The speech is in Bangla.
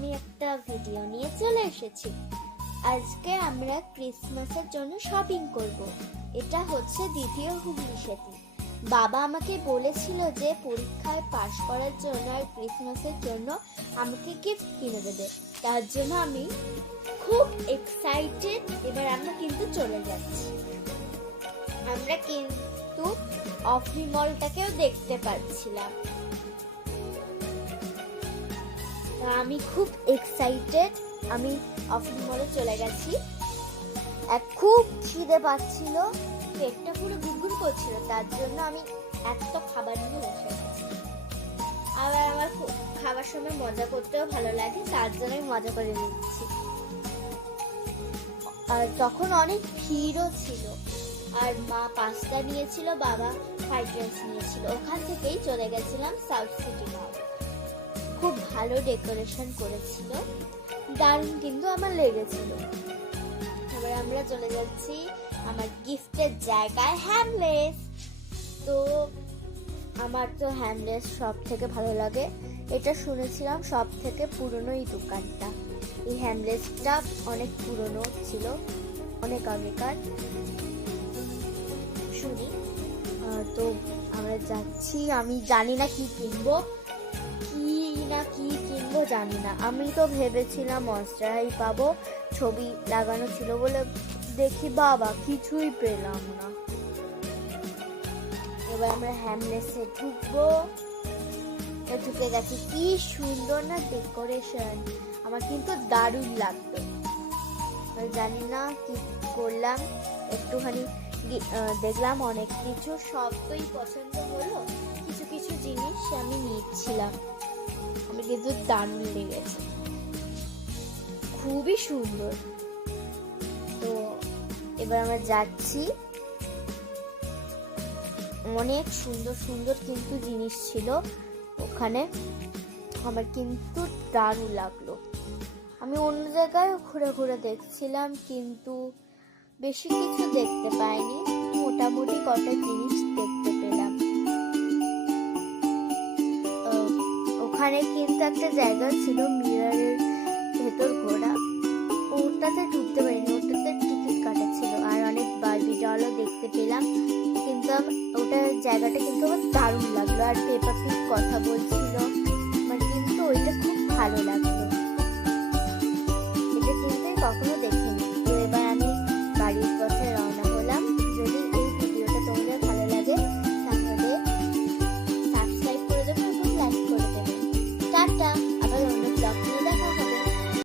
আমি একটা ভিডিও নিয়ে চলে এসেছি। আজকে আমরা ক্রিসমাসের জন্য শপিং করব। এটা হচ্ছে দ্বিতীয় হুগলি সেতু। বাবা আমাকে বলেছিল যে পরীক্ষায় পাশ করার জন্য আর ক্রিসমাসের জন্য আমাকে গিফট কিনে দেবে। তার জন্য আমি খুব এক্সাইটেড। এবার আমরা কিন্তু চলে যাচ্ছি। আমরা কিন্তু অফি মলটাকেও দেখতে পাচ্ছিলাম। আমি খুব এক্সাইটেড। আমি অফিস মলে চলে গেছি। খুব খিদে পাচ্ছিল, পেটটা পুরো গুড়গুড় করছিল, তার জন্য আমি এত খাবার নিয়ে বসে গেছি। আবার আমার খাবার সময় মজা করতেও ভালো লাগে, তার জন্য আমি মজা করে নিচ্ছি। আর তখন অনেক ভিড়ও ছিল। আর মা পাস্তা নিয়েছিল, বাবা ফ্রাইড রাইস নিয়েছিল। ওখান থেকেই চলে গেছিলাম সাউথ সিটি মল। খুব ভালো ডেকোরেশন করেছিল, দারুণ কিন্তু আমার লেগেছিল। এবার আমরা চলে যাচ্ছি আমার গিফটের জায়গায়, হ্যামলেস। তো আমার তো হ্যামলেস সব থেকে ভালো লাগে। এটা শুনেছিলাম সব থেকে পুরনো এই দোকানটা। এই হ্যামলেসটা অনেক পুরনো ছিল, অনেক আগেকার। শুনি তো আমরা যাচ্ছি। আমি জানি না কি কিনবো, জানি না। আমি তো ভেবেছিলাম মনস্টার হাই পাবো, ছবি লাগানো ছিল বলে। দেখি বাবা কিছুই পেলাম না। এবার আমরা হ্যামলেসে ঢুকবো। ঢুকে গেছি। কি সুন্দর না ডেকোরেশন, আমার কিন্তু দারুণ লাগতো। জানি না কি করলাম, একটুখানি দেখলাম অনেক কিছু, সবই পছন্দ হলো। কিছু কিছু জিনিস আমি নিচ্ছিলাম। আমি কিন্তু দারুণ লেগেছে, খুবই সুন্দর। তো এবার আমরা যাচ্ছি। অনেক সুন্দর সুন্দর কিন্তু জিনিস ছিল ওখানে, আমার কিন্তু দারুণ লাগলো। আমি অন্য জায়গায় ঘুরে ঘুরে দেখছিলাম, কিন্তু বেশি কিছু দেখতে পাইনি। মোটামুটি কটা জিনিস দেখতে পেলাম। ওখানে কিন্তু একটা জায়গা ছিল মিররের ভেতর ঘোরা, ওটাতে ঢুকতে পারিনি, ওটাতে টিকিট কাটা ছিল। আর অনেক বারবি ডলও দেখতে পেলাম, কিন্তু ওটার জায়গাটা কিন্তু আমার দারুণ লাগলো। আর পেপা পিগ কথা বলছিল, আমার কিন্তু ওইটা খুব ভালো লাগলো। এটা কিন্তু কখনো দেখি